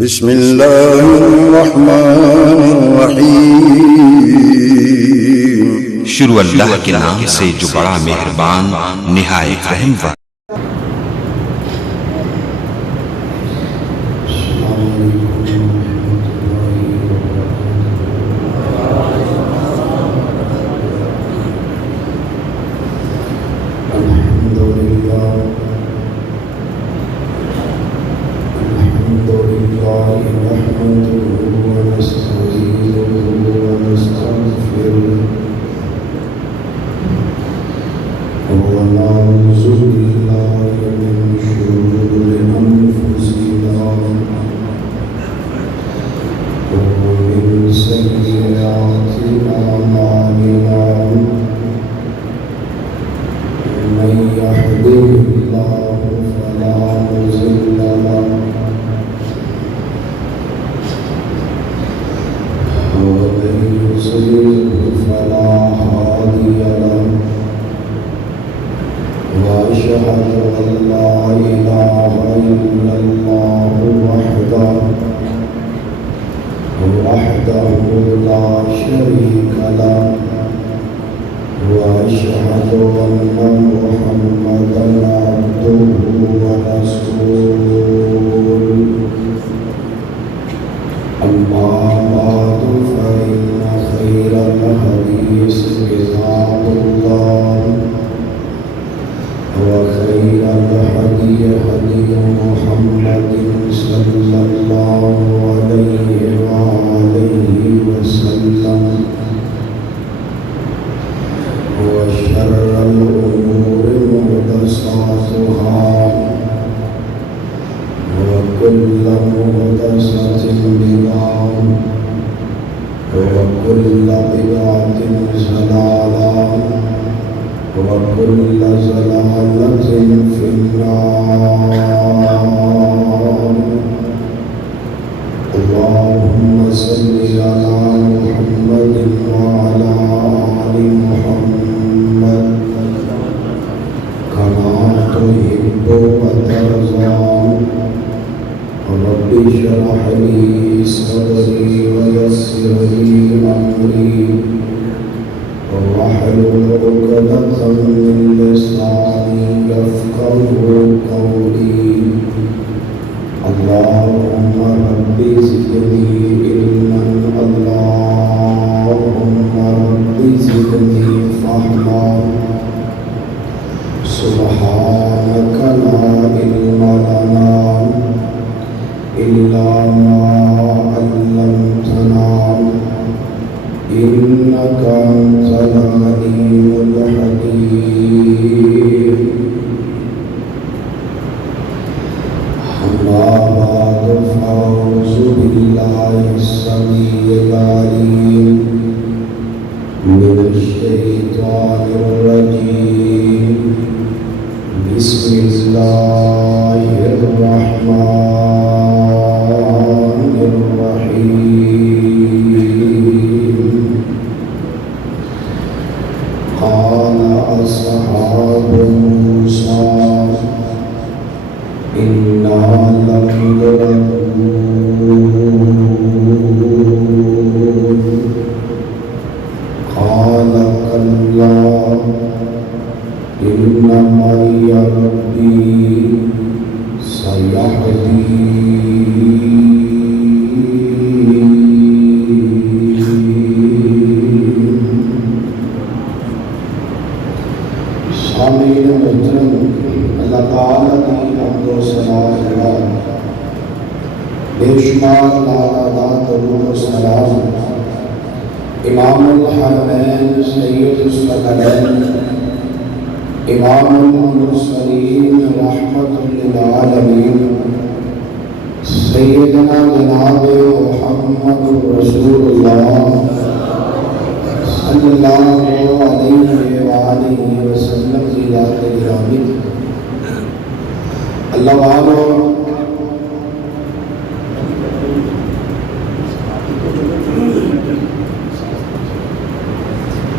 بسم اللہ الرحمن الرحیم۔ شروع اللہ کے نام سے جو بڑا مہربان نہایت رحم والا۔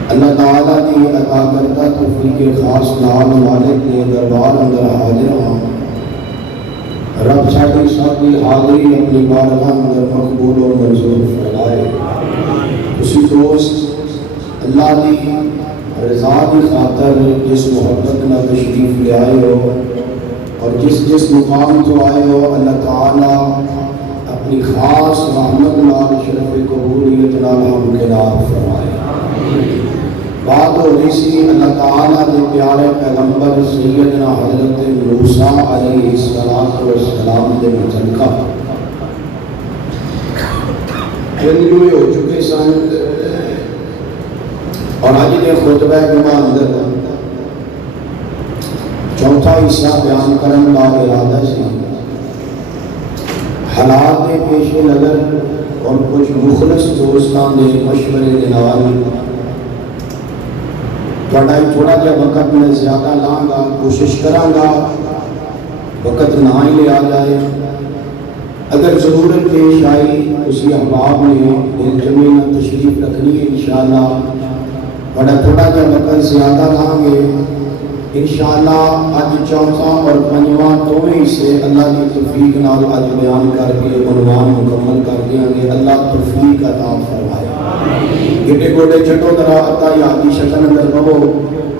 اللہ تعالیٰ کی عطا کرتا توفیق خاص نام والد کے دربار اندر حاضر ہوں. رب رب ساری ساری حاضری اپنی بارگاہ اندر مقبول و منظور فرمائے۔ اسی دوست اللہ دی رضا کی خاطر جس محبت نہ تشریف لے آئے ہو اور جس مقام تو آئے ہو، اللہ تعالیٰ اپنی خاص رحمت نال شرف قبولیت نال ہم کنار فرمائے۔ بات ہو رہی سی اللہ تعالیٰ کے پیارے پیغمبر سیدنا حضرت موسیٰ علیہ السلام کے متعلقہ ہوئے ہو چکے سن، اور آج کے خطبہ جمعہ اندر چوتھا حصہ بیان کرنے کا ارادہ سی۔ حالات کے پیش نظر اور کچھ مخلص دوستان کے مشورے کے نال تھوڑا جا وقت میں زیادہ لاں گا، کوشش کراں گا وقت نہ ہی لیا جائے۔ اگر ضرورت پیش آئی اسی احباب نے دل جمعی تشریف رکھنی ہے انشاءاللہ، تھوڑا جا وقت زیادہ لاں گے انشاءاللہ۔ آج چوتھا اور پنجواں دونوں حصے اللہ کی توفیق نال آج بیان کر کے عنوان مکمل کر دیں گے۔ اللہ توفیق عطا فرمائے۔ گٹے گوڑے چٹو ذرا عطا یادی شکل اندر رہو،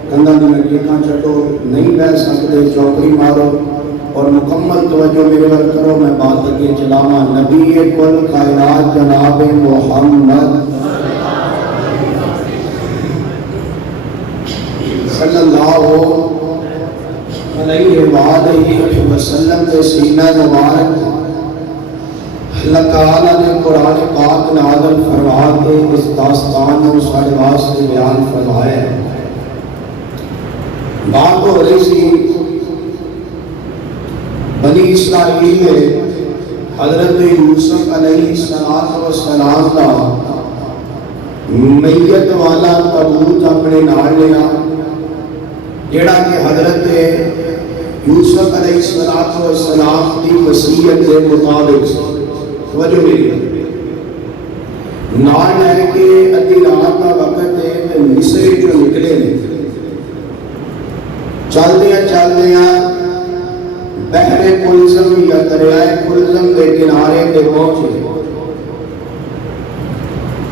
کندھاں دی نکیکاں چٹو، نہیں بیٹھ سکتے چوکڑی مارو اور مکمل توجہ میرے ور کرو۔ میں بات اگے چلاواں۔ نبی کل کائنات جناب محمد صلی اللہ علیہ وآلہ وسلم کے سینہ مبارک اللہ تعالیٰ نے قرآن پاک نازل فرما کے اس داستان کو سارے واسطے بیان فرمایا ہے۔ بات ہو رہی سی بنی اسرائیل میں حضرت یوسف علیہ السلام کا میت والا تابوت اپنے نال لیا، جڑا کہ حضرت یوسف علیہ السلام کی وصیت کے مطابق توجہ میری نال لے کے ادھی رات کا وقت ہے تے مصر جو نکلے نے، چلدیاں بحر کلزم یا دریائے کلزم کے کنارے پہ پہنچے۔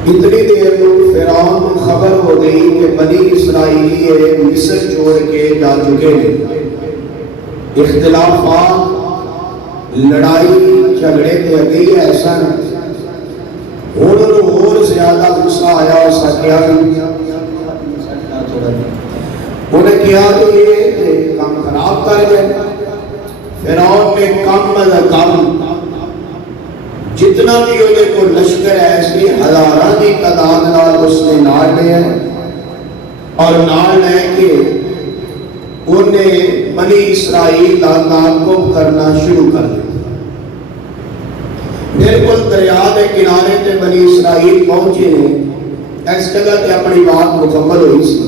اتنی دیر میں فرعون کو خبر ہو گئی کہ بنی اسرائیلی مصر چھوڑ کے جا چکے ہیں۔ اختلافات، لڑائی جھگڑے تے اگئی ایسا اور زیادہ غصہ آیا اور سکیا انہیں کیا کہ یہ کام خراب کر گئے۔ فرعون نے کم از کم جتنا بھی انہیں کو لشکر ہے اس کی ہزاراں کی تعداد نال اس نے نال لیا اور نال لے کے انہیں بنی اسرائیل کا تعاقب کرنا شروع کر دیا۔ بالکل دریا کے کنارے تے بنی اسرائیل پہنچے ہیں، اس جگہ تے اپنی بات مکمل ہوئی سی۔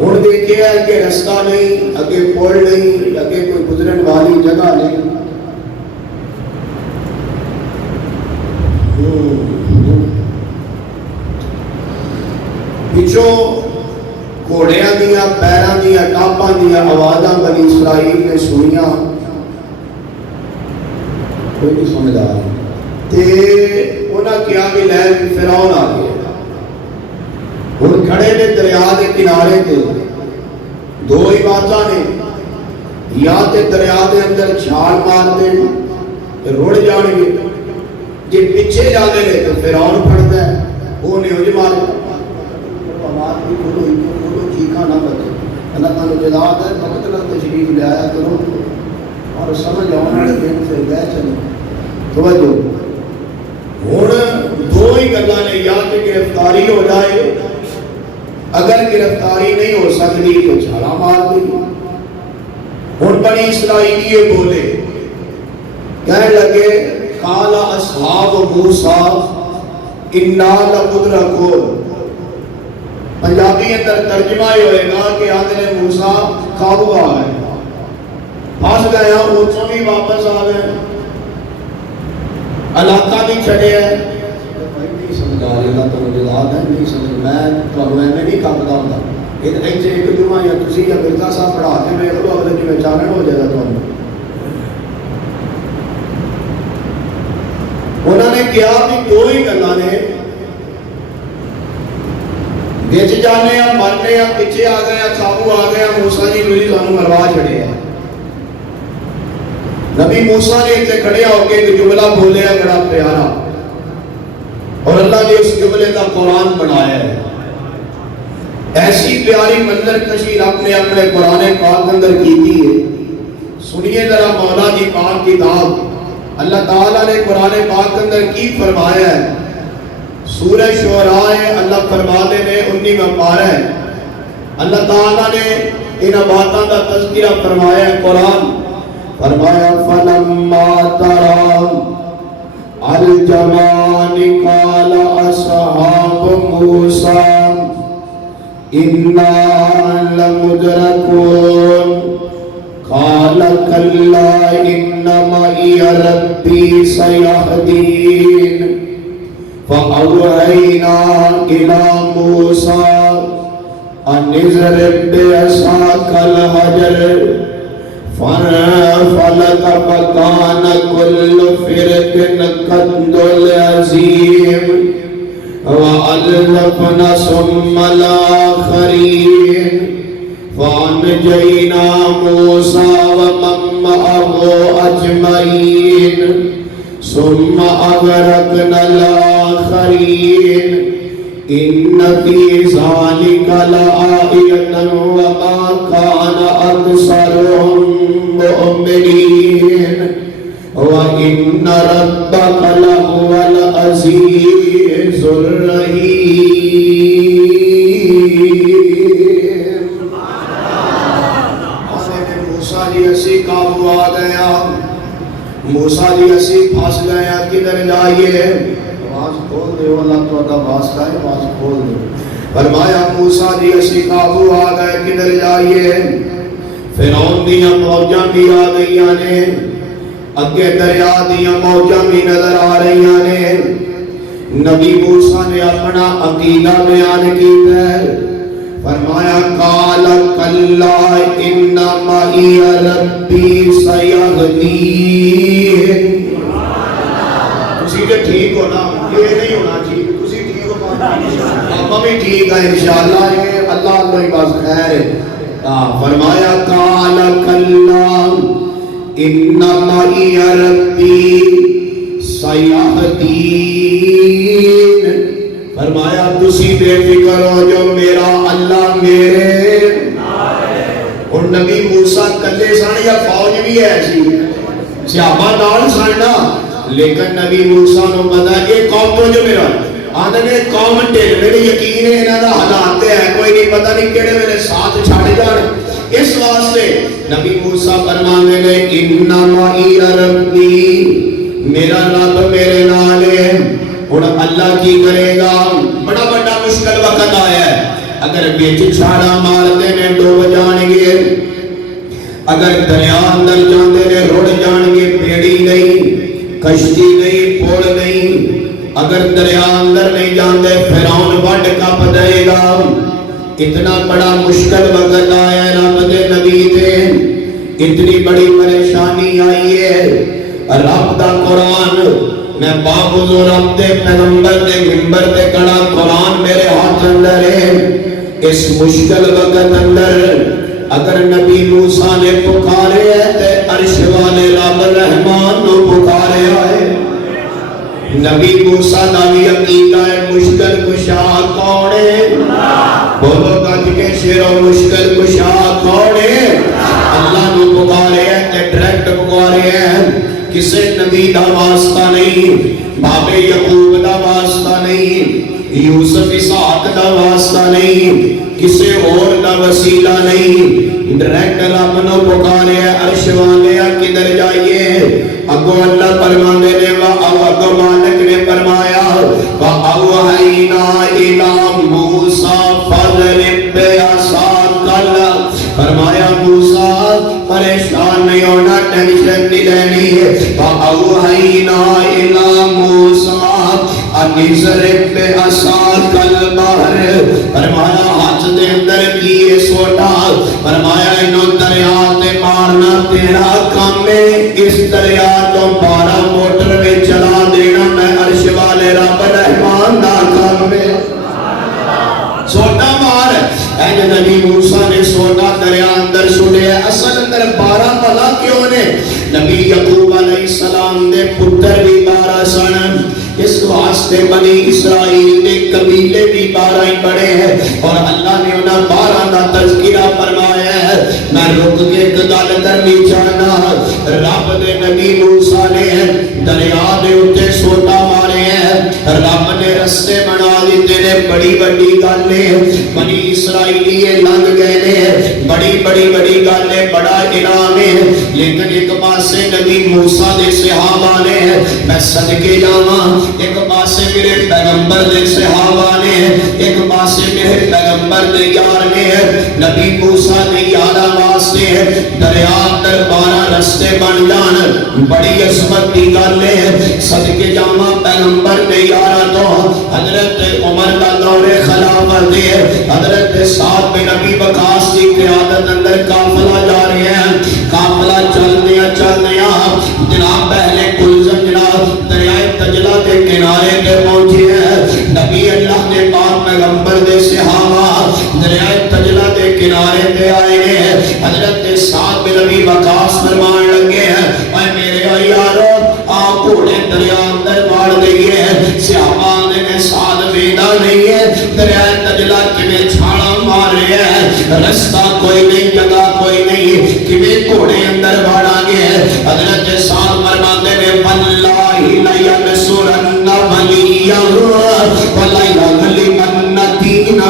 ہن دیکھیا ہے کہ رستہ نہیں، اگے پل نہیں، اگے کوئی گزرن والی جگہ نہیں۔ پچھوں گھوڑیاں دیا پیراں دیا ٹاپاں دیا آوازاں بنی اسرائیل نے سنیاں، کوئی نہیں سمجھا تے انہاں کیا کہ لے فرعون آ گیا۔ ہن کھڑے نے دریا کے کنارے تے، دو ہی باتاں نے، یا تے دریا دے اندر چھال مار دے رڑ جان گے، جے پیچھے جانے نے تو فرعون پھڑدا ہے، وہ نہیں ہو مار آواز بھی کھولو چیخا نہ بچے۔ اللہ تعالیٰ جزاد ہے وقت نہ تشریف لے آیا کرو اور سمجھ آنے والے دن سے گئے چلے۔ توجہ ہن دو ہی گلاں نے، یا کہ گرفتاری ہو جائے، اگر گرفتاری نہیں ہو سکتی تو چھالا مار دی۔ ہن بنی اسرائیلی بولے، کہنے لگے قال اصحاب موسیٰ انا لمدرکون۔ پنجابی اندر ترجمہ یہ ہوئے گا کہ آدھے موسیٰ قابو آ گئے، پھنس گیا، اوچوں بھی واپس آ گئے، علاقہ بھی چھڑے ہیں۔ نہیں سمجھا رہی اللہ تو مجھے یاد ہے، نہیں سمجھ میں نہیں کھپتا ہوں۔ ایک جمعہ یا تسی یا مرزا صاحب پڑھا کے میں اگلو اگلے جی میں چانن ہو جائے گا تو کیا بھی دو ہی گلاں نے بچ جانے ہیں مرنے ہیں پیچھے آ گئے ہیں قابو آ گئے ہیں موسیٰ جی نوری سانو مروا چھڑے ہیں نبی موسیٰ نے اتنے کھڑے ہو کے ایک جملہ بولے ہیں بڑا پیارا اور اللہ نے اس جملے کا قرآن بنایا ہے ایسی پیاری منظر کشی رب نے اپنے قرآن پاک اندر کی تھی ہے سنیے ذرا مولا کی پاک کتاب اللہ تعالیٰ نے قرآن پاک اندر کی فرمایا ہے سورہ شعراء اللہ فرماتے نے 19واں پارہ ہے اللہ تعالیٰ نے ان باتوں کا تذکرہ فرمایا ہے قرآن فرمایا فَلَمَّا تَرَى الْجَمْعَانِ قَالَ أَصْحَابُ مُوسَىٰ إِنَّا لَمُدْرَكُونَ قَالَ كَلَّا إِنَّ مَعِيَ رَبِّي سَيَهْدِينِ فَأَوْحَيْنَا إِلَى مُوسَىٰ أَنِ اضْرِب بِّعَصَاكَ الْحَجَرَ فانفلق فكان كل فرق كالطود العظيم وأزلفنا ثم الآخرين فأنجينا موسى ومن معه أجمعين ثم أغرقنا الآخرين إن في ذلك لآية وما كان أكثرهم مؤمنين وإن ربك لهو العزيز الرحيم موسیٰ جی اسی قابو آ گیا موسیٰ جی اسی پھنس گیا کدھر جائیے آواز کھول دے اللہ تو ادا واسطہ ہے آواز کھول دے فرمایا موسیٰ جی اسی قابو آ گئے کدھر جائیے فرعون دیاں موجاں بھی آ گئیاں نے اگے دریا دیاں موجاں بھی نظر آ رہیاں نے نبی موسیٰ نے اپنا عقیدہ بیان کیتا ہے فرمایا قال کلا ان معی ربی سیہدین تسی کہ ٹھیک ہو نا یہ نہیں ہونا چاہیے تسی ٹھیک ہو آپ بھی ٹھیک ہے انشاءاللہ یہ اللہ اللہ ہی بس خیر ہے فرمایا قال کلا ان معی ربی سیہدین فرمایا تسی بے فکر ہو جو میرا اللہ میرے اور نبی موسیٰ کلے سن یا فوج بھی ہے ایسی صحابہ نال سن نا لیکن نبی موسیٰ نے پتا یہ قوم تو جو میرا آدھے نے قوم ٹھیک میرے یقین ہے انہاں دا حالات ہے کوئی نہیں پتہ نہیں کہڑے میرے ساتھ چھڑ جان اس واسطے نبی موسیٰ فرماندے نے ان معی ربی میرا رب میرے نال ہے اور اللہ کی کرے گا بڑا بڑا مشکل وقت آیا ہے اگر بیچ چھاڑا مارتے نے ڈوب جان گے اگر دریا اندر جاندے نے رڑ جان گے بیڑی نہیں کشتی نہیں پوڑ نہیں اگر دریا اندر نہیں جاندے فرعون بڑھ کپ دے گا اتنا بڑا مشکل وقت آیا ہے رب دے نبی دے اتنی بڑی پریشانی آئی ہے رب دا قرآن میں باوجود رب دے پیغمبر دے منبر دے کڑا قرآن میرے ہاتھ اندر ہے اس مشکل وقت اندر اگر نبی موسیٰ نے پکارے ہے تے عرش والے رب رحمان نو پکارے آئے نبی موسیٰ نبی عقیدہ ہے مشکل کشا کون ہے بولو گج کے شیرو مشکل کشا کون ہے اللہ نو پکارے ہے تے ڈائریکٹ پکارے ہے کسے نبی دا واسطہ نہیں بابے یعقوب دا واسطہ نہیں یوسف اسحاق دا واسطہ نہیں کسے اور دا وسیلہ نہیں ڈائریکٹ رب نو پکارے ہے عرش والے کدھر جائیے اگو اللہ فرمانے نے اگو مالک نے فرمایا وَأَوْحَيْنَا إِلَىٰ مُوسَىٰ فَاضْرِب بِّعَصَاكَ الْحَجَرَ فرمایا موسیٰ پریشان نہیں ہونا ٹینشن نہیں لینی ہے وَأَوْحَيْنَا إِلَىٰ مُوسَىٰ أَنِ اضْرِب بِّعَصَاكَ الْبَحْرَ فرمایا ہاتھ دے اندر کیے سوٹا فرمایا انہوں دریا تے مارنا تیرا کام ہے اس دریا تو 12 موٹر میں چلا دینا میں عرش السلام دے پتر بھی 12 سن، اس واسطے بنی اسرائیل دے قبیلے بھی 12 ہی بڑے ہیں، اور اللہ نے انہاں 12 دا تذکرہ فرمایا ہے۔ میں رک کے ایک گل کرنی چاہنا، رب دے نبی موسیٰ نے دریا دے اتے سوٹا مارے ہیں، رب نے رستے بنا دیتے نے، بڑی بڑی گل بنی اسرائیلی لنگ گئے نے، بڑی گل ہے، بڑا انعام ہے، لیکن ایک پاسے نبی موسیٰ دے صحابہ نے، میں صدقے جاواں، ایک پاسے میرے پیغمبر دے صحابہ نے، ایک پاسے میرے پیغمبر دے یار نے، نبی موسیٰ دے یارہ واسطے دریا در 12 رستے بن جان، بڑی عظمت دی گل ہے۔ صدقے جاواں پیغمبر دے یارہ تو حضرت عمر کا دور خلافت ہے، حضرت سعد بن ابی وقاص کی قیادت اندر قافلہ جا رہے ہیں، قافلہ چل دیا جناب پہلے کلزم جناب دریائے دجلہ کے کنارے پہ پہنچے ہیں، نبی اللہ نے پاک پیغمبر دے صحابہ دریائے دجلہ کے کنارے پہ آئے ہیں، حضرت سعد بن ابی وقاص فرمان لگے ہیں، اے میرے یارو آپ گھوڑے دریا اندر باڑ دئیے ہیں، صحابہ نے سعد ویدہ نہیں ہے، دریائے دجلہ کمیں چھاڑا مار رہے ہیں، رستہ کوئی نہیں، جگہ کوئی نہیں، کمیں گھوڑے اندر باڑا گئے ہیں۔ حضرت سعد فرماتے ہیں واللہ لینصرن ولیہ ولینغلبن دینہ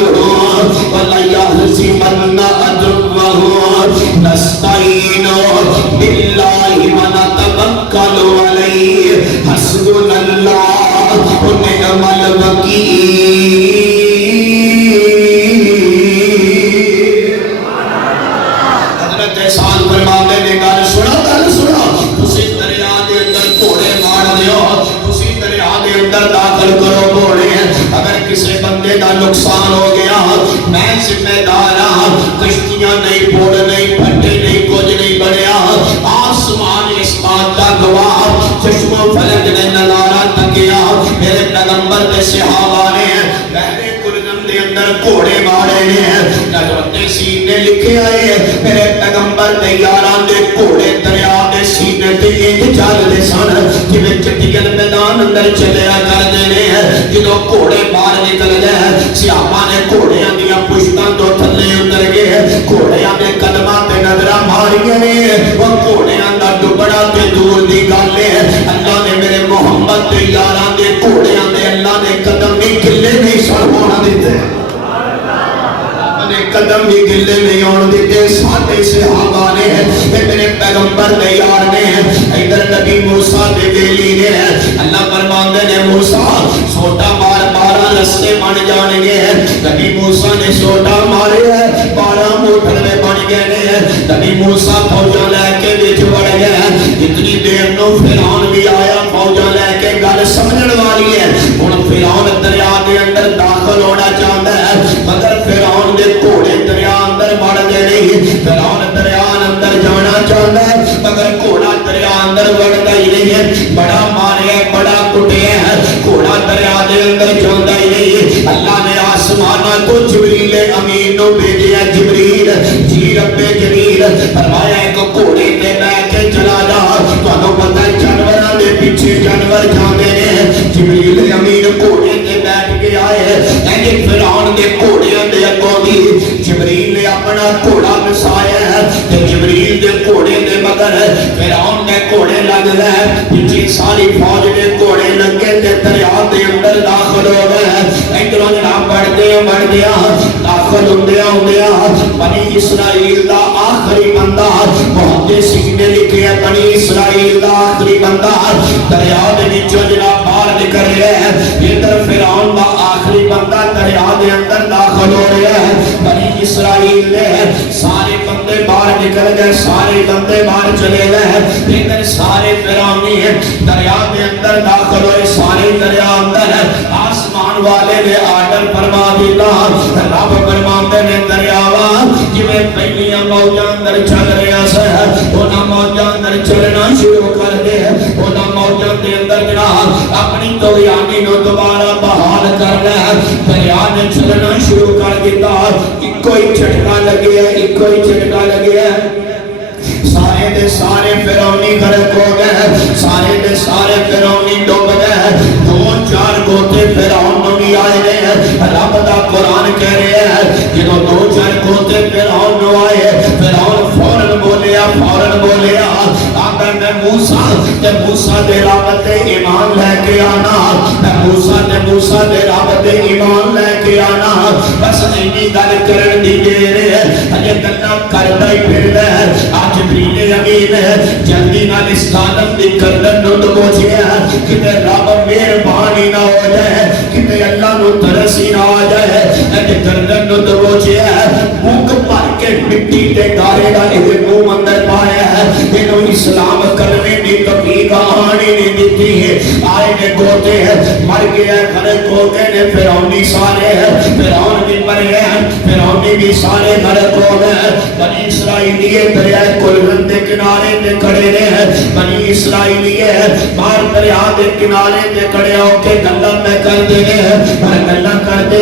ولینہزمن عدوہ نستعین باللہ ونتوکل علیہ حسبنا اللہ ونعم الوکیل۔ حضرت سعد فرماتے ہیں گل سنا تسی دریا دے اندر گھوڑے مار دیو، تسی دریا دے اندر داخل کرو گھوڑے، اگر کسی بندے دا نقصان ہو گیا میں ذمہ دار ہاں، کشتیاں نہیں، پھوڑ نہیں، پھٹے نہیں، کچھ نہیں بنیا، آسمان اس بات کا گواہ، چشم و فلک نے نظارہ تکیا، میرے پیغمبر دے صحابہ نے پہلے کلزم دے اندر گھوڑے مارے ہیں، حضرت سین نے لکھے آئے میرے پیغمبر دے یاران دے گھوڑے دریا دے سینے تے انج چل دے سن جویں چٹیل میدان اندر چلیا کردے نے، جدوں گھوڑے باہر نکل گئے صحابہ نے گھوڑیاں دیاں پشتاں تو تھلے اتر گئے، گھوڑیاں دے قدماں تے نظراں ماریاں نے، وہ گھوڑیاں دا ڈبڑا تے دور دی گل ہے، اللہ نے میرے محمد دے یاران دے گھوڑیاں دے اللہ نے قدم بھی گلے نہیں سن ہونا دیتے، قدم بھی گلے نہیں ہونے دیتے، ساڈے صحابہ نے میرے پیغمبر دے یار نے، ادھر نبی موسیٰ دے ویلی نے، اللہ فرماندے نے موسیٰ سوٹا مار 12 رستے بن جان گے، نبی موسیٰ نے سوٹا مارے 12 موٹرے بن گئے نے، نبی موسیٰ فوجاں لے کے وچ بڑھ گئے، اتنی دیر نو فرعون بھی آیا فوجاں لے کے، گل سمجھن والی ہے، ہن فرعون دریا دے اندر داخل ہونا چاہتا ہے، مگر فرعون دے گھوڑے دریا اندر بڑھ گئے نہیں، فرعون دریا اندر جانا چاہتا ہے مگر گھوڑا دریا اندر بڑھتا ہی نہیں ہے، بڑا مارے بڑا کٹے ہے، گھوڑا دریا دے اندر جاتا ہی نہیں، اللہ نے آسمانہ تو جبریل امین نو بھیجیا، جبریل جی رب جلیل فرمایا ایک گھوڑے تے بیٹھ کے چلا جا، تانوں پتہ ہے جانوراں دے پیچھے جانور جاندے نے، جبریل امین گھوڑے تے بیٹھ کے آئے، اینج فرعون دے گھوڑیاں دے اگوں دی جبریل نے اپنا گھوڑا نسایا ہے، تے جبریل دے گھوڑے دے مگر فرعون دے گھوڑے لگ گئے، پیچھے ساری فوج دے گھوڑے لگے تے دریا دے اندر داخل ہو گئے، ادھروں جناب بڑھدیا داخل ہوندیا بنی اسرائیل دا آخری بندہ، محدثین نے لکھیا بنی اسرائیل دا آخری بندہ دریا دے وچوں جناب باہر نکل رہا ہے، ادھر فرعون دا آخری بندہ دریا دے اندر داخل ہو رہا ہے، بنی اسرائیل نے سارے بندے باہر نکل گئے، سارے بندے باہر چلے گئے، لیکن سارے فرعونی دریا دے اندر داخل ہوئے، سارے دریا اندر آسمان والے نے آرڈر فرما دیتا، رب فرماتے نے دریاوا جویں پہلیاں موجاں اندر چل رہا سا انہاں موجاں اندر چلنا شروع کر دے، انہاں موجاں دے اندر جناب اپنی طغیانی نو دوبارہ بحال کرنا، دریا نے چلنا شروع کر دیتا، ایک کوئی جھٹکا لگیا، ایک کوئی جھٹکا لگیا، سارے دے سارے فرعونی غرق ہو گئے، سارے دے سارے فرعونی ڈوب گئے۔ دو چار گوتے فرعون نو بھی آئے نے، رب دا قرآن کہہ رہے ہیں جنہوں دو چار گوتے فرعون نو آئے، فرعون فوراً بولیا آقا میں موسیٰ تے موسیٰ دے رابط ایمان لے کے آنا، میں موسیٰ دے رابط ایمان لے کے آنا، بس اینی گل کرن دی دیر ہے، اجے گلاں کردا ہی پھردا ہے۔ آج جبریل امین جلدی نال اس عالم دی گردن نو دبوچیا کتے رب مہربان ہی نہ ہو جائے، کتے اللہ نو ترس ہی نہ آ جائے، اجے گردن نو دبوچیا منہ بھر کے مٹی تے گارے دا یہ منہ اندر پایا ہے، انہوں اسلام کلمے دی تبلیغ آنی نہیں دیتی ہے، آئے نے گوتے ہیں مر گیا غرق ہو گئے نے، فرعونی سارے ہیں، فرعون بھی مر گئے ہیں، فرعونی بھی سارے غرق ہو گئے۔ بنی اسرائیلیے دریائے کلگن دے کنارے تے کھڑے رہے، بنی اسرائیلیے باہر دریا دے کنارے تے کھڑے ہو کے گلاں میں کر دے رہے، اور گلاں کرتے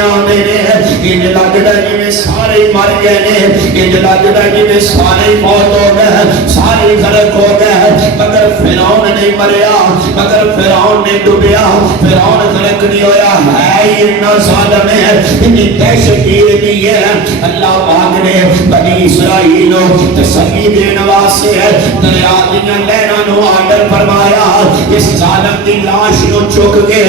آنے رہے، انج لگدا جویں سارے مر گئے نے، انج لگدا جویں سارے موت ہو گئے، سارے غرق ہو گئے، مگر فرعون نہیں مریا، مگر فرعون نے ڈوبیا، فرعون غرق نہیں ہویا، ہے اتنا ظالم ہے، اتنی دہشت دی ہے۔ اللہ پاک نے بنی اسرائیل تسلی دین واسطے دریا دیاں لہراں نو آرڈر فرمایا اس ظالم دی لاش نو چک کے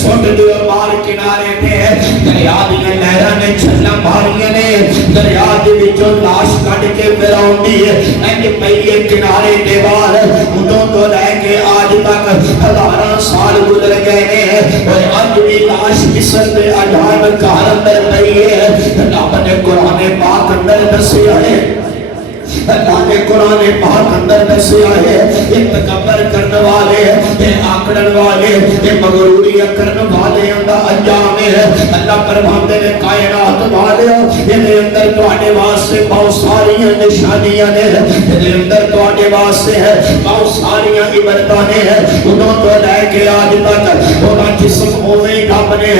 سٹ دیو مار کنارے تے، دریا دیاں لہراں نے چھلاں ماریاں نے، دریا دے وچوں لاش کڈ کے فرعون دی اینج پئی کنارے تے وال، اودوں تو لے کے آج تک ہزاراں سال گزر گئے نے، اور اج بھی لاش مصر دے عجائب گھر اندر پئی ہے۔ رب نے قرآن پاک اندر دسیا ہے، اللہ نے قرآن پاک اندر دسیا ہے، یہ تکبر کرنے والے، یہ آکڑن والے، یہ مغروری کرنے والے اندر انجام ہے۔ اللہ فرماتے نے کائنات والے یہ اندر تواڈے واسطے بہت ساری نشانیاں نے، یہ اندر تواڈے واسطے ہے بہت ساری عبرتاں نے، انہوں تو لے کے آج تک انہاں جسم اوویں رب نے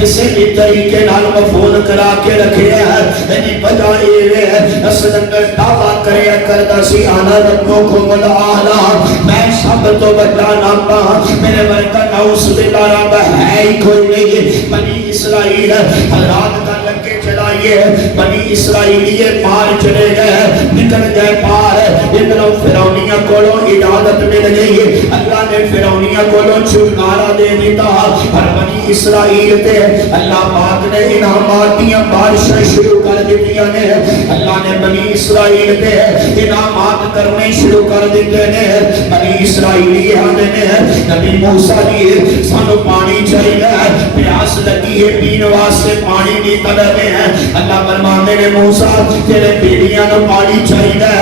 کسی بھی طریقے نال محفوظ کرا کے رکھے ہیں۔ یعنی وجہ یہ ہے اصل اندر دعویٰ کریا کرتا سی آنا ربکم الاعلی، میں سب تو بڑا ناپا، میرے ورگا نعوذ باللہ رب ہے ہی کوئی نہیں۔ بنی اسرائیل رات کا لگے چلائیے، بنی اسرائیلیے پار چلے گئے، نکل گئے پار، ادھروں فرعونیہ کولوں اجازت مل گئی، اللہ نے فرعونیہ کولوں چھٹکارا دے دیتا، اور بنی اسرائیل تے اللہ پاک نے انعامات دیاں بارشیں شروع کر دیتیاں نے، اللہ نے بنی اسرائیل تے انعامات کرنے شروع کر دیتے نے۔ بنی اسرائیلی آنے نے نبی موسیٰ لیے سانو پانی چاہیے، پیاس لگی ہے پین واسطے پانی دی طلب ہے، اللہ فرماتے نے موسیٰ تیرے بیڑیاں نو پانی چاہیے،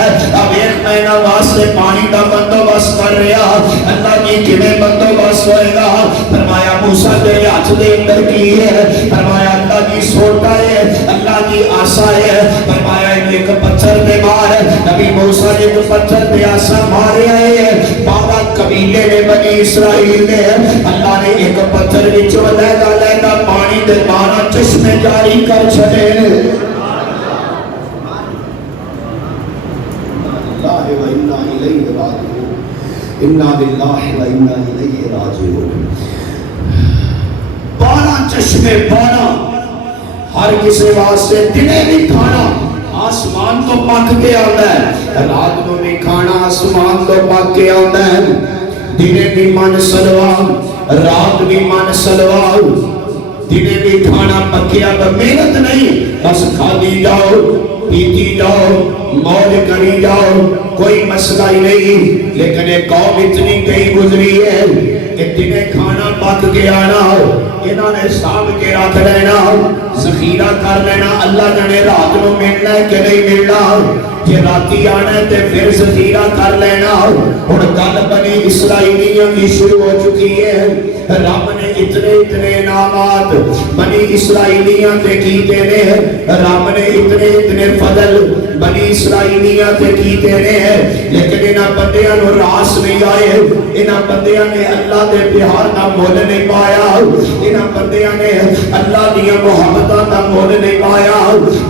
اب ایک مہینہ واسطے پانی دا بندوبست کر رہا، اللہ کی کنے بندوبست ہوئے گا؟ فرمایا موسیٰ تیرے ہاتھ دے اندر کی ہے؟ فرمایا اللہ کی سوٹا ہے، اللہ کی آسا ہے، فرمایا ایک پتھر دے مار، نبی موسیٰ نے ایک پتھر دے آسا مارے آئے، 12 قبیلے نے بنی اسرائیل نے، اللہ نے ایک پتھر وچوں لہدا لہدا پانی دے 12 چشمے جاری کر چھڑے۔ انا للہ و انا الیہ راجعون۔ 12 چشمے، 12 ہر کسی واسطے دنے بھی کھانا آسمان تو پک کے آتا ہے، رات کو بھی کھانا آسمان تو پک کے آتا ہے، دنے بھی من سلوا رات بھی من سلوا، دنے بھی کھانا پکیا، محنت نہیں، بس کھاتی جاؤ پیتی جاؤ موج کری جاؤ، کوئی مسئلہ ہی نہیں۔ لیکن ایک قوم اتنی کئی گزری ہے کہ دنے کھانا پک کے آنا، انہوں نے سام کے رکھ لینا، ذخیرہ کر لینا، اللہ جانے رات نو ملنا ہے کہ نہیں ملنا، کہ راتی آنا ہے تے پھر ذخیرہ کر لینا۔ اور گل بنی اسرائیلیوں کی شروع ہو چکی ہے، رب نے اتنے انعامات بنی اسرائیلیوں تے کیتے نے، رب نے اتنے فضل بنی اسرائیلیوں تے کیتے نے، لیکن انہاں بندیاں نو راس نہیں آئے، انہاں بندیاں نے اللہ دے پیار دا مول نہیں پایا، انہاں بندیاں نے اللہ دی محبتاں دا مول نہیں پایا۔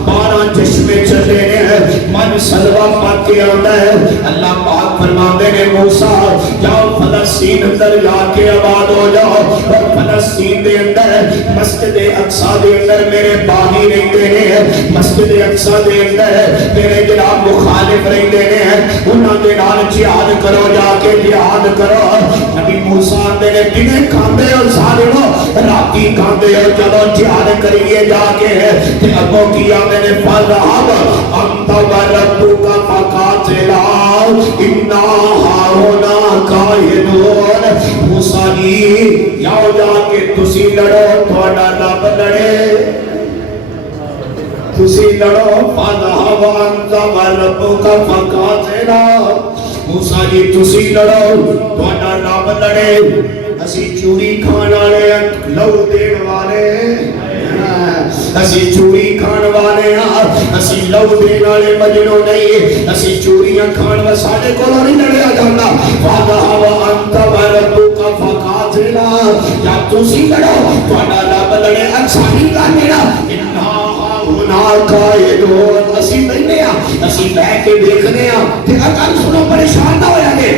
12 چشمے چلے نے، من سلوا پاک کے آتا ہے اللہ پاک فرماتے نے موسیٰ جاؤ فلسطین اندر جا کے آباد ہو جاؤ اور فلسطین دے اندر مسجد اقصی دے اندر میرے باغی رہتے ہیں مسجد اقصی دے اندر میرے جناب مخالف رہتے ہیں انہاں دے نال جہاد کرو جا کے جہاد کرو نبی موسیٰ آتے نے دنے کھاندے اور ظالمو راتی کھاندے اور چلو جہاد کریے جا کے کہ ابو کیا میں نے فَذْهَبْ أَنْتَ وَرَبُّكَ فَقَاتِلَا إِنَّا هَاهُنَا قَاعِدُونَ موسیٰ جی جاؤ جا کے تسی لڑو تھوڑا رب لڑے تسی لڑو فَذْهَبْ أَنْتَ وَرَبُّكَ فَقَاتِلَا موسیٰ جی تسی لڑو تھوڑا رب لڑے اسی چوری کھان والے لو دین والے اسی چوری کھان والے اسی لو دین والے مجنو نہیں اسی چوریاں کھان والے ساڈے کولوں نہیں لڑیا جاندا فَذْهَبْ أَنْتَ وَرَبُّكَ فَقَاتِلَا یا تسی لڑو تہاڈا رب لڑے اکسانی کرنا انہا ہاہنا قائدون اسی بیٹھے اسی بیٹھ کے دیکھنے تے اگر سنو پریشان نہ ہویا گے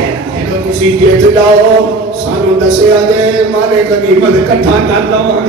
تسی جیت جاؤ سانو دسیا جے مالے غنیمت اکٹھا کر لواں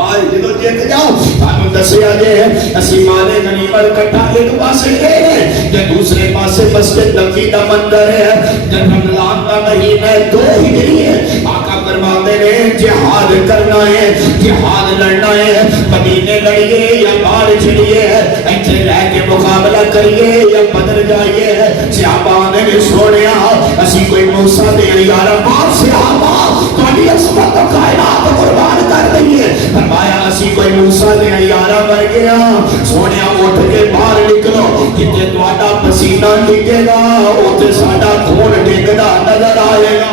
آج جدو جیت جاؤ سانو دسیا جے اسی مالے غنیمت اکٹھا ایک پاسے گئے یا دوسرے پاسے مسجد نبی دا مندر ہے جب رمضان کا مہینہ 2 ہجری ہے آقا فرماتے ہیں جہاد کرنا ہے جہاد لڑنا ہے مدینے لڑیے یا باہر چلیے ایتھے رہ کے مقابلہ کریے یا بدر جائیے صحابہ نے سونیا اسی کوئی موسیٰ دے یارا باپ صحابہ تہاڈی عصمت کائنات قربان کر دئیے فرمایا اسی کوئی موسیٰ دے یارا مر گیا سونیا اٹھ کے باہر نکلو جتے تہاڈا پسینہ ڈگے گا اوتھے ساڈا خون ڈگدا نظر آئے گا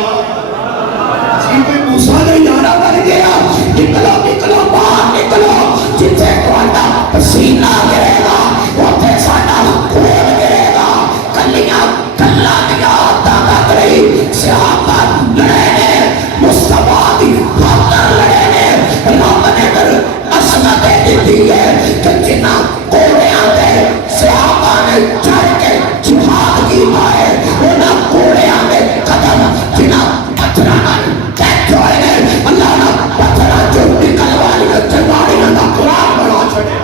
اسی کوئی موسیٰ دے یارا مر گیا نکلو نکلو باہر نکلو جتے تہاڈا پسینہ گرے گا اوتھے ساڈا خون گرے گا کلیاں کلا دیا طاقت رہی صحابہ لڑے نے مصطفیٰ دی خاطر لڑے نے رب نے در عصمت دیتی ہے کہ جنہ کوڑیاں دے صحابہ نے چڑھ کے جہاد کی مائے انہاں کوڑیاں دے قدم جنہ پتھران کہت ہوئے نے اللہ نے پتھران جو نکل والی چنگاڑیاں دا قرآن بڑھا چھڑے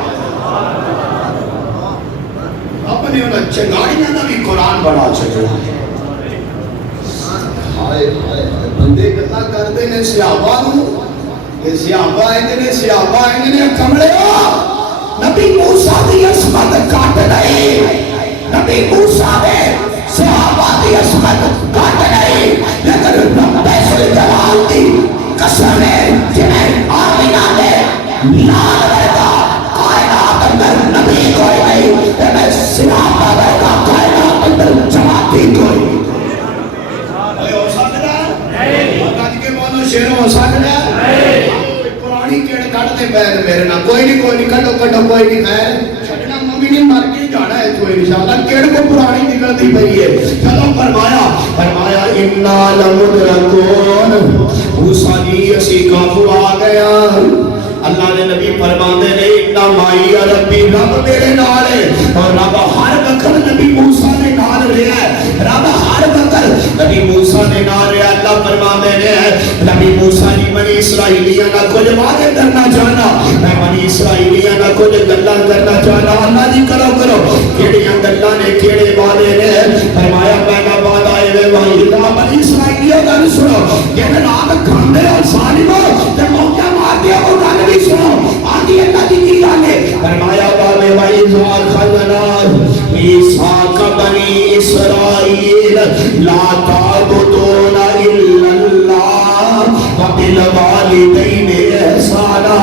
اپنے انہاں چنگاڑیاں دا بھی قرآن بڑھا چھڑے ہائے ہائے بندے کتا کرتے نے صحابہ نو کہ صحابہ اتنے صحابہ اتنے کمڑے ہو نبی موسیٰ دی عصمت کاٹ نہیں نبی موسیٰ دے صحابہ دی عصمت کاٹ نہیں لیکن رب ذوالجلال دی قسم ہے جنہیں آمینہ نے لال رہتا کائنات اندر نبی کوئی نہیں جنہیں صحابہ رہتا کائنات اندر جماعتی کوئی ہو سکتا ہے آج کے مولو شیر ہو سکتا ہے پرانی کیڑ کٹتے پیر میرے نا کوئی نہیں کٹو کٹو کوئی نہیں خیر چھڑنا ممی نہیں مر کے جانا ہے کوئی انشاءاللہ کیڑ کو پرانی نکلتی پئی ہے چلو فرمایا انا لمدرکون موسیٰ جی اسی قابو آ گیا اللہ نے نبی فرماندے نے انا مائی ربی رب میرے نال ہے اور رب ہر وقت نبی موسیٰ نے نال رہا ہے رب ہر وقت نبی موسیٰ نے نال رہا اللہ فرماندے نے نبی موسیٰ جی بنی اسرائیلیاں نہ کچھ وعدے کرنا چاہنا میں بنی اسرائیلیاں نہ کچھ گلاں کرنا چاہنا اللہ جی کرو کیڑیاں گلاں نے کیڑے وعدے نے فرمایا پہلا وعدہ ہے وہی بنی اسرائیلیوں کا سنو کہ رات کھاندے اور ظالمو تے موقع مار دیا وہ گل بھی سنو آگے اللہ کی گل ہے فرمایا بابے وَإِذْ أَخَذْنَا مِيثَاقَ بَنِي إِسْرَائِيلَ لَا تَعْبُدُونَ إِلَّا اللَّهَ وَبِالْوَالِدَيْنِ إِحْسَانًا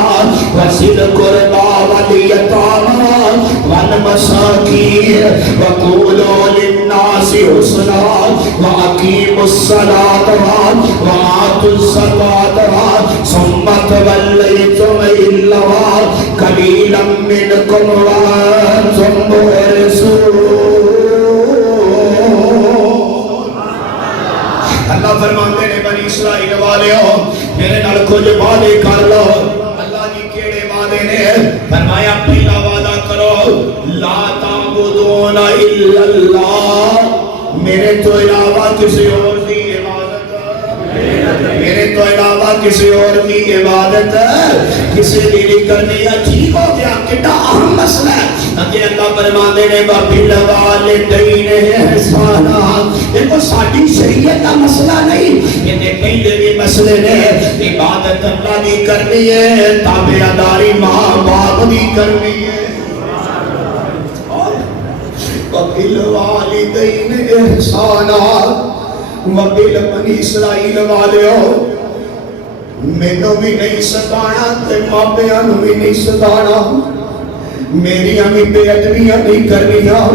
وَذِي الْقُرْبَى وَالْيَتَامَى وَالْمَسَاكِينِ وَقُولُوا لِلنَّاسِ حُسْنًا وَأَقِيمُوا الصَّلَاةَ وَآتُوا الزَّكَاةَ ثُمَّ تَوَلَّيْتُمْ إِلَّا قَلِيلًا مِّنكُمْ وَأَنتُم مُعْرِضُونَ اللہ فرماتے ہیں بنی اسرائیل والے ہو میرے نال کچھ وعدے کر لو اللہ جی کیڑے وعدے نے فرمایا پہلا وعدہ کرو لا تعبدون الا اللہ، میرے تو علاوہ کسی اور کی عبادت، میرے تو علاوہ کسی اور کی عبادت کسی بھی نہیں کرنی ہے۔ ٹھیک ہو گیا، کتنا اہم مسئلہ ہے کہ اللہ فرماتے ہیں وَبِالْوَالِدَيْنِ إِحْسَانًا۔ دیکھو ساری شریعت کا مسئلہ نہیں، یہ پہلے بھی مسئلے نے، عبادت اللہ کی کرنی ہے، تابعداری ماں باپ کی کرنی ہے۔ وَبِالْوَالِدَيْنِ إِحْسَانًا، بنی اسرائیل والےو مینوں بھی نہیں ستانا تے ماپیاں نوں بھی نہیں ستانا، میریاں بھی بے ادبیاں نہیں کرنیاں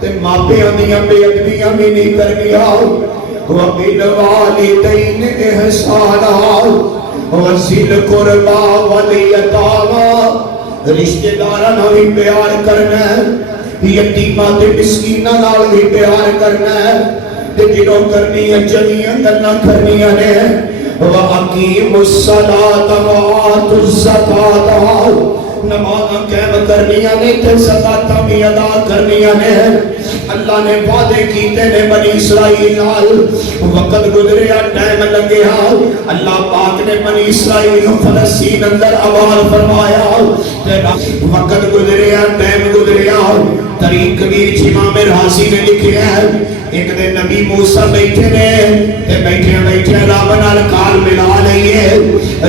تے ماپیاں دیاں بے ادبیاں بھی نہیں کرنیاں۔ وَبِالْوَالِدَيْنِ إِحْسَانًا وَذِي الْقُرْبَى وَالْيَتَامَى، رشتہ داراں نال بھی پیار کرنا ہے، یتیماں تے مسکیناں نال بھی پیار کرنا ہے، جنہوں کرنی ہے جنیاں گلنا کرنی ہے۔ وَأَقِيمُوا الصَّلَاةَ وَآتُوا الزَّكَاةَ، نمازاں قائم کرنیاں نے تے زکاتاں بھی ادا کرنیاں نے۔ اللہ نے وعدے کیتے نے بنی اسرائیل نال، وقت گزریا ٹائم لگیا، اللہ پاک نے بنی اسرائیل فلسطین اندر آباد فرمایا، وقت گزریا ٹائم گزریا، طریق کبیر امام رازی نے لکھیا ہے، ایک دن نبی موسیٰ بیٹھے نے تے بیٹھے رب نال کال ملا لئیے،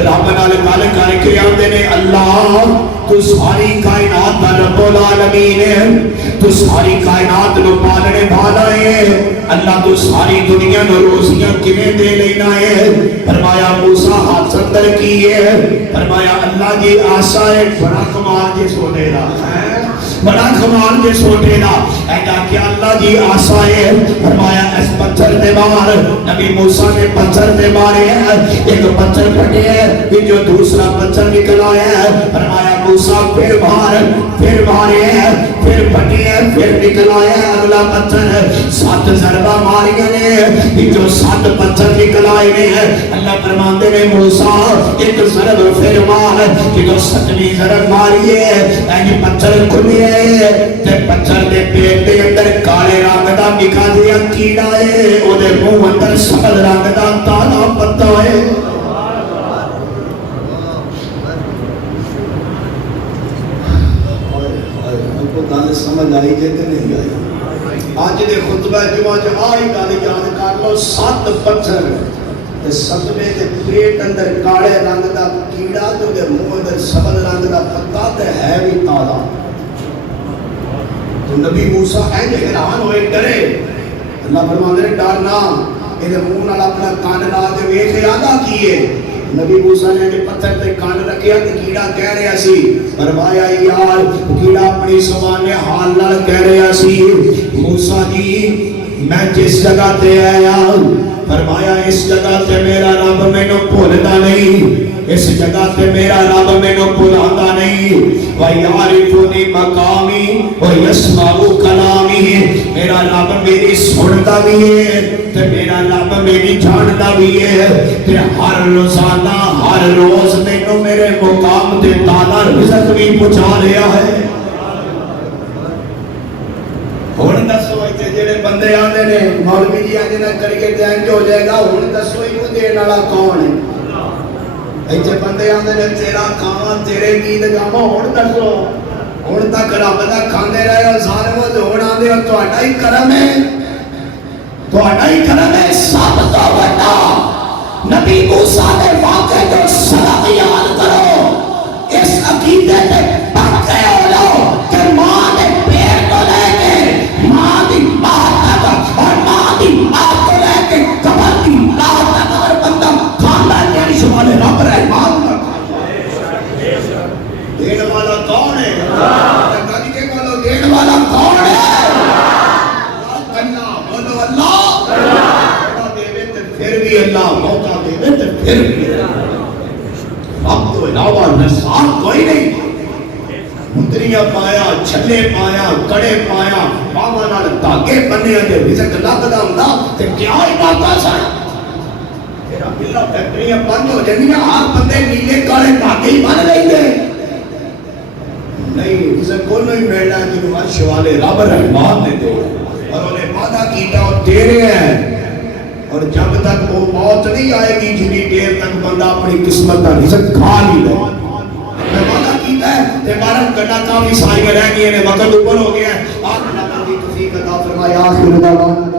رب نال کال کر کے آندے نے اللہ تو ساری کائنات دا رب العالمین ہے، تو ساری کائنات نو پالنے والا ہے، اللہ تو ساری دنیا نو روزیاں کیویں دے لینا ہے۔ فرمایا موسیٰ ہاتھ اندر کیے، فرمایا اللہ جی آسا ہے، بڑا کمال جے سونے دا ہے، بڑا کمال جے سونے دا ایڈا کیا اللہ جی آسا ہے۔ فرمایا اس پتھر دے مار، نبی موسیٰ نے پتھر دے مارے ہیں، ایک پتھر پھٹے ہے پھر جو دوسرا پتھر نکل آیا ہے، فرمایا موسیٰ پھر مار، پھر مارے ہیں، پھر پھٹے ہیں، پھر نکل آیا ہے اگلا پتھر، 7 ضربہ ماریاں نے پھر جو 7 پتھر نکل آئے ہیں۔ اللہ فرماتے نے موسیٰ ایک ضرب پھر مار، کہ جو 7ویں ضرب ماری ہے اینی پتھر کھلے ہیں تے پتھر دے پیٹ دے اندر کالے رنگ دا نکا دیا کیڑا ہے، او دے منہ اندر سبز رنگ دا تالا پتا ہے۔ گل سمجھ آئی جے تے نہیں آئی؟ آج دے خطبہ جمعہ آئی گل یاد کر لو، 7 پتھر تے 7ویں دے پیٹ اندر کالے رنگ دا کیڑا تے دے منہ اندر سبز رنگ دا پتا تے ہے بھی تالا۔ تو نبی موسیٰ اینج حیران ہوئے ڈرے، اللہ فرماندے نے ڈرنا، یہ منہ نال اپنا کان لا کے ویکھ یادا کیے۔ نبی موسیٰ نے پتھر تے کان رکھیا تے کیڑا کہہ رہا سی، فرمایا یار کیڑا اپنی زبان حال نال کہہ رہا سی موسیٰ جی میں جس جگہ تے آیا، فرمایا اس جگہ تے میرا رب مینوں بھولدا نہیں، اس جگہ تے میرا رب مینوں بھلاتا نہیں، وَيَعْرِفُنِي مَقَامِي وَيَسْمَعُ کَلَامِي، میرا رب میری سنتا بھی ہے تے میرا رب میری جانتا بھی ہے، تے ہر روزانہ ہر روز مینوں میرے مقام تے تالا رزق بھی پہنچا رہا ہے۔ ہن دسو ایتھے جڑے بندے آندے نے مولوی جی اج نہ کر کے چینج ہو جائے گا، ہن دسو اینوں دین والا کون ہے؟ ایتھے بندے آندے نے تیرا کھاواں تیرے گیت گاواں، ہن دسو ہن تک رب دا کھاندے رہے ہو ظالمو، ہن آندے ہو تہاڈا ہی کرم ہے، تہاڈا ہی کرم ہے۔ سب تو بڑا نبی موسیٰ نے واقعے جو سبق یاد کرو، اس عقیدے تے پکے ہو جاؤ کہ ماں نے پیٹ تو لے کے ماں دی بات تک اور ماں دی بات کو لے کے قبر دی بات تک اگر بندہ کھانا ہے شمال رب رحمان کا دین والا کون ہے؟ کبھی کے بولو دین والا کون ہے؟ اللہ بولو اللہ، موقع دے تے پھر بھی اللہ، موقع دے تے پھر بھی اب تو علاوہ نصاب کوئی نہیں۔ مندریاں پایا، چھلے پایا، کڑے پایا، باواں نال دھاگے بننے تے رزق لبدا ہوندا تے کیا ہی باتا سن۔ تیرا بلا فیکٹریاں بند ہو جاندیاں، ہر بندے نیلے کالے دھاگے ہی بن لیندے۔ نہیں کسی کو نہیں ملنا جنہوں عرش والے رب رحمان نے دے اور انہیں وعدہ کیتا اور دے رہے ہیں اور جب تک وہ موت نہیں آئے گی جنہی دیر تک بندہ اپنی قسمت کا رزق کھا نہیں لے میں وعدہ کیتا ہے تے بارک گنا کافی سائیں رہ گئی ہیں وقت اوپر ہو گیا ہے آخر نبی توفیق عطا فرمائے آخر دعوانا